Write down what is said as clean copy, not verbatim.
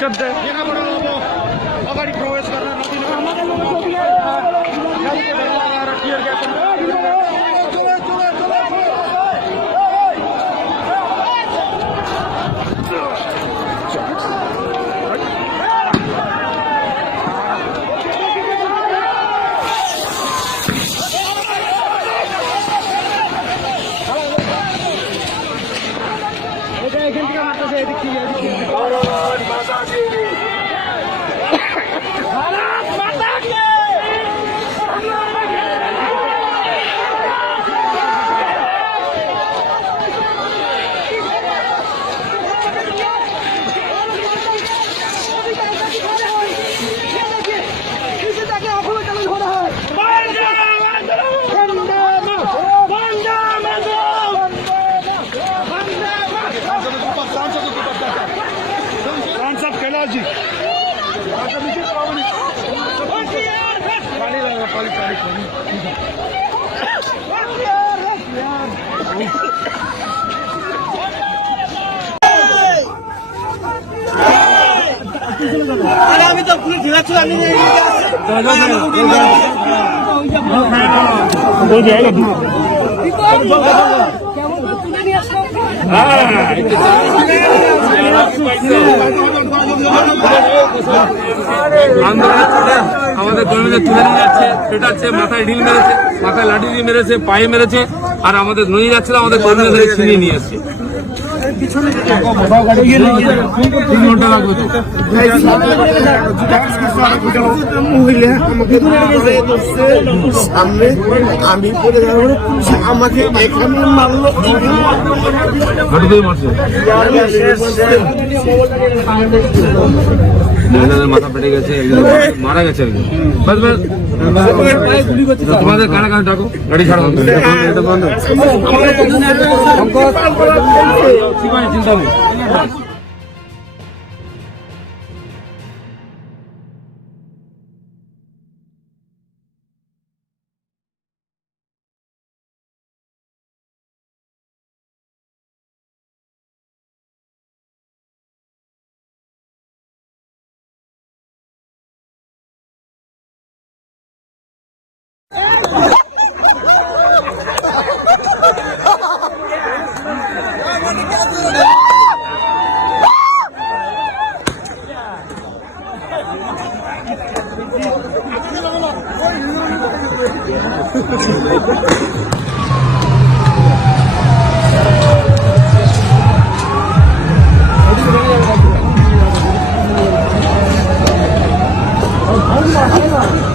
चलते अगाडि प्रवेश गर्न আমি তো পুরো ঢিলা ছিল আমি আমাদের কর্মীদের তুলে নিয়ে যাচ্ছে, পেটাচ্ছে, মাথায় ঢিল মেরেছে, মাথায় লাঠি দিয়ে মেরেছে, পায়ে মেরেছে, আর আমাদের নিয়ে যাচ্ছিল, আমাদের কর্মীদের ছিনিয়ে নিয়ে আসছে। 3 ঘন্টা লাগবে তো। মহিলা সামনে আমি পড়ে যাওয়ার আমাকে এখানে মারলো, মাথা পেটে গেছে, মারা গেছে একজন। তোমাদের কারা কারা ডাকো, গাড়ি ছাড়ো, এটা বন্ধ। চিন্তা নেই। Oh,